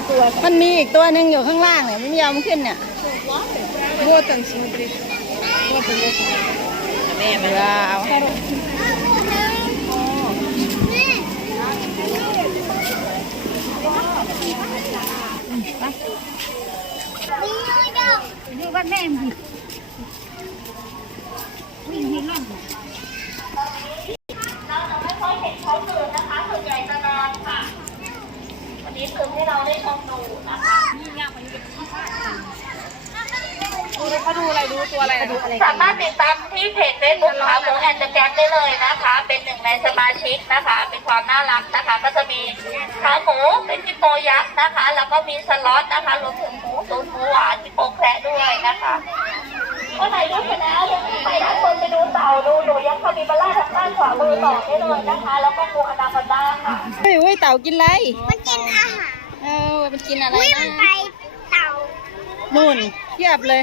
องตัวมันมีอีกตัวหนึ่งอยู่ข้างล่างเลยไม่ยอมขึ้นเนี่ยบัวตันซูดิบัวตันซูดิว้าวนี่ว่าแม่ดิวิ่งให้ล่องิฟต์เพิ่มให้เราได้ชมดูนะเันขาดูอะไรดูตัวอะไรสามารถติดตามที่เพจเฟซบุ๊กขาหมูแอนเจแกนได้เลยนะคะ เป็นหนึ่งในสมาชิกนะคะ เป็นความน่ารักนะคะ ก็จะมีขาหมูเป็นที่โปยักนะคะ แล้วก็มีสล็อตนะคะรวมถึงหมูตัวหมูหวานที่โปแคร์ด้วยนะคะก็ถ่ายรูปไปแล้วไปดมีใคนไปดูเต่าดูดูยังคามีบลล่าทางด้านขวามือต่อได้เลยนะคะแล้วก็ปูอนาคอนด้าค่ะเฮ้ยเต่ากินอะไรมันกินอาหารเออมันกินอะไรนะมันไปเต่ามุ่นเทียบเลย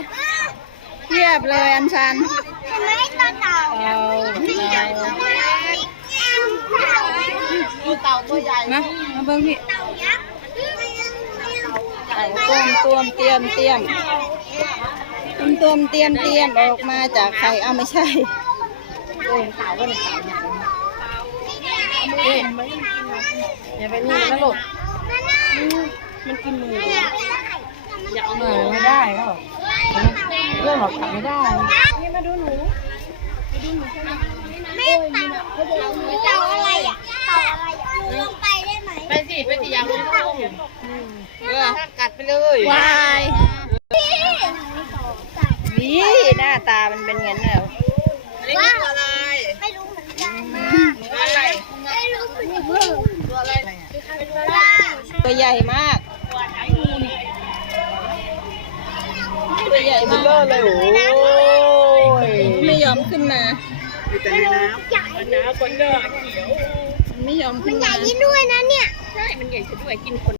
เทียบเลยอันชันใช่ไหมตัวเต่าเต่าตัวใหญ่นะมาเบิ้งพี่ต่วมต่วมเตียมเตียมมตมเตรียนเตรียนออกมาจากไข่เอาไม่ใช่ เอ้ยสาวก็นอย่าไปนี่นะลูกมันกินมืออย่าเอามือไม่ได้เรื่องหรอกไม่ได้ไม่มาดูหนูไปดูหนูใช่ไหมเต่าอะไรอ่ะเต่าอะไรอ่ะลงไปได้ไหมไปสิไปสิอม่้ลงเออกัดไปเลยวายหน้าตามันเป็นเงี้ยนแล้วอันนี้อะไร ไม่รู้เหมือนกัน มากอะไร ไม่รู้เหมือนกันตัวอะไรตัวใหญ่มากตัวใหญ่มากตัวใหญ่มากเลยโอ้ยไม่ยอมขึ้นมาไม่รูใหญ่ขนาดคนเดียวเขียว มันไม่ยอมขึ้นมามันใหญ่ยิ่งด้วยนะเนี่ย ใช่ มันใหญ่ซะด้วยกินคน